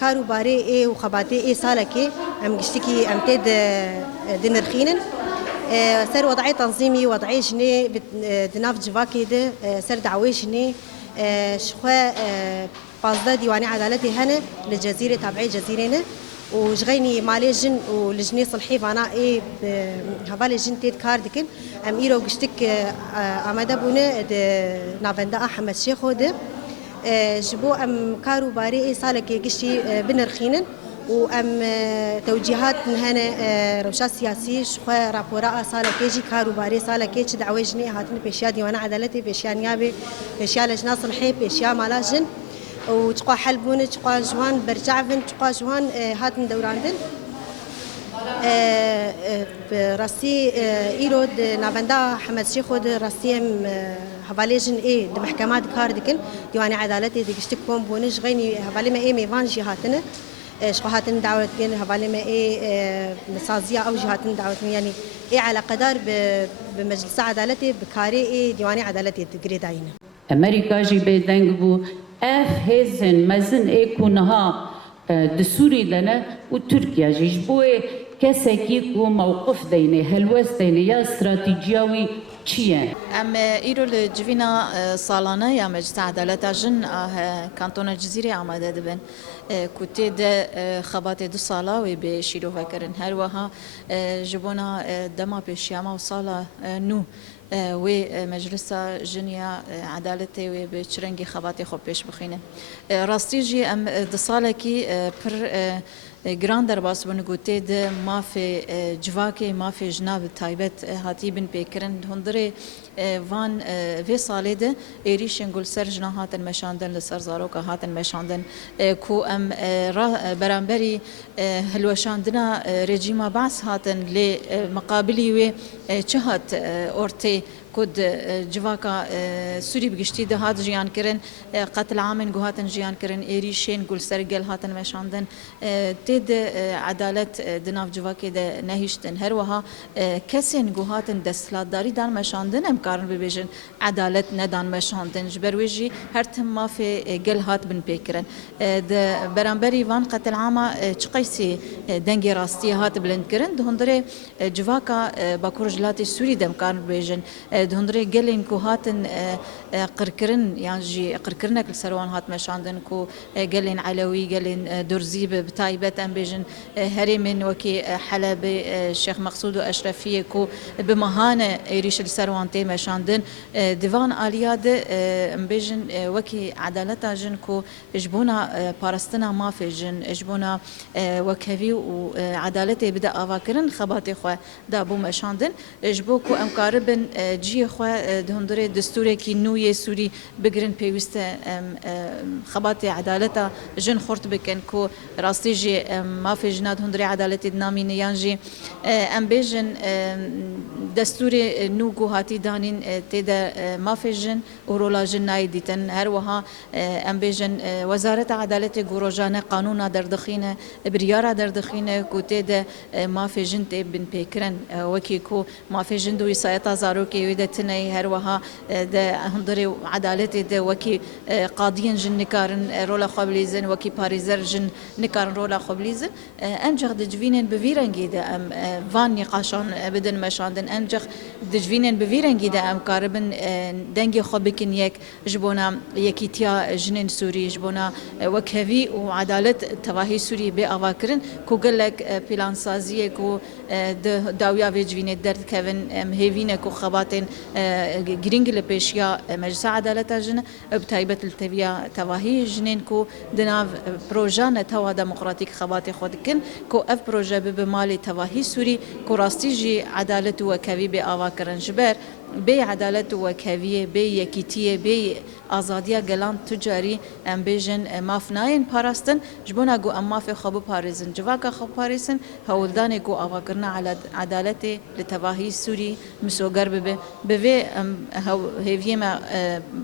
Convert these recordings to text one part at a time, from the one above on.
كاروباري إيه وخباتي إيه سالكي أم قشتكي أم تيد دنرخينن سر وضعي تنظيمي وضعي جني دناف جواكي ده سر دعوي جني شخوا بازدا ديواني عدالتي هنا للجزيرة تابعي جزيرة وجغيني مالي جن ولجني صلحي فانا ايه هفالي جن تيد كاردكن ام ايرو قشتك امادا بونه نافندا احمد شيخو ده جبو ام كارو باري ايه سالكي قشتي بنرخينن وام توجيهات من هنا روشات سياسي شخوا رابورا سالكي جي كارو باري سالكي دعوي جني هاتن بيشيا ديوان عدالتي بيشيا نيابي بيشيا لجنة صلحي بيشيا مالا جن وتقوا حلبون تقوا جوان برجعفن تقوا جوان هاتن دوراندن راسي ايرود نافندا حمد شيخود راسيم هفاليجن ايه المحكمات كاردكن ديواني عدالتي ديكشتكم بونش غيني هفالي ما ايه ميفان جهاتنا شقو هاتن دعوتين هفالي ما ايه مسازيه او جهاتن دعوتين يعني ايه على قدر بمجلس عدالتي بكاري ايه ديواني عدالتي تقري داينه امريكا جي بيدنگ بو اف هزن مزن ايكونها دسوري لنا وتركيا جيش بوي كسكي كو موقف ديني هلوس ديني يا استراتيجياوي چیه؟ ام ایرو لجوینا سالانه یا مجلس عدالت جن کانتون الجزیره آماده دبن کتی ده خبات 2 ساله و به شیرو فکرن هر وها جبونا دما پیشیاما و سالا نو و مجلس جنیا عدالت و به چرنگی خبات خوب پیش بخینه راستی جی ام 2 ساله کی پر گران درباس بن گوته ده مافی جواکی مافی جناب تایبت هاتی بن پیکرن هندره وان و ساله ده ایریشن گل سر جناهاتن مشاندن لسر زاروکا هاتن مشاندن کو ام برانبری هلوشاندنا رژیم بعث هاتن لمقابلی و چهات اورتی كود جواكا سوري بقشتي ده هاد جيان كرن قتل عامن جوهاتن جيان كرن إيريشين قول سرقل هاتن مشاندن تد عدالة دناف جواكي ده نهيشتن هروها كسين جوهاتن دستلات داري دان مشاندن امكارن ببيجن عدالة ندان مشاندن جبرويجي هرتم ما في قل هات بن بيكرن ده برانبري وان قتل عاما چقيسي دنگي راستي هات بلند كرن دهندري جواكا باكورجلاتي سوري ده امكارن ببيجن دهندري قلين كو هاتن قركرن يعني جي قركرنك السروان هات مشاندن كو قلين علوي قلين درزيب بتايبت ام بيجن هرمن وكي حلب الشيخ مقصود واشرفيه كو بمهانه يريش السروان تي مشاندن ديوان الياد ام بيجن وكي عدالتا جن كو اجبونا بارستنا ما في جن اجبونا وكهوي وعدالتي بدا افاكرن خباتي خو دابو مشاندن اجبوكو امكاربن جي خو دهندري دستوري كي نويه سوري بگرن بيوسته خباتي عدالتا جن خورت بكن كو راستي جي ما في جناد هندري عدالتي دنامين يانجي ام بيجن دستوري نوغو هاتي دانين تيدا ما في جن ورولا جن نايديتن هر وها ام بيجن وزارة عدالتي غوروجانه قانونا دردخينه بريارا دردخينه كو تيدا ما في جن تي بن بيكرن وكي كو ما في جن دو يسايتا زاروكي ويدتني هر وها ده هندري عدالتي ده وكي قاضيين جن نكارن رولا خبليزن وكي باريزر جن نكارن رولا خبليزن انجخ دجفينن بفيرنجي ده ام فان نقاشان بدن مشاندن انجخ دجفينن بفيرنجي ده ام كاربن دنگي خبكن يك جبونا يكيتيا جنين سوري جبونا وكهوي وعدالت تواهي سوري بأواكرن كو قلك بلان سازيه كو داويا فيجفين درد كevin مهيفين كو خباتن جرينج لبيشيا مجلس عدالة جن بتايبة التبيا تواهي جنين كو دناف بروجا توا ديمقراطيك خباتي خودكن كو اف بروجا بمالي تواهي سوري كو راستيجي عدالة وكوي بأواكرن جبر بي عدالة وكوية بي يكيتية بي آزادية جلان تجاري ام بيجن مافناين باراستن جبونا جو اما في خبو باريزن جواكا خبو باريزن هولداني جو اواكرنا على عدالتي لتواهي سوري مسوغر ببي هيفيه ما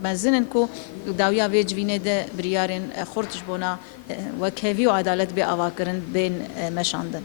مزنن كو داويا فيج فيني ده بريارين خورت جبونا وكوي وعدالت بي اواكرن بين مشاندن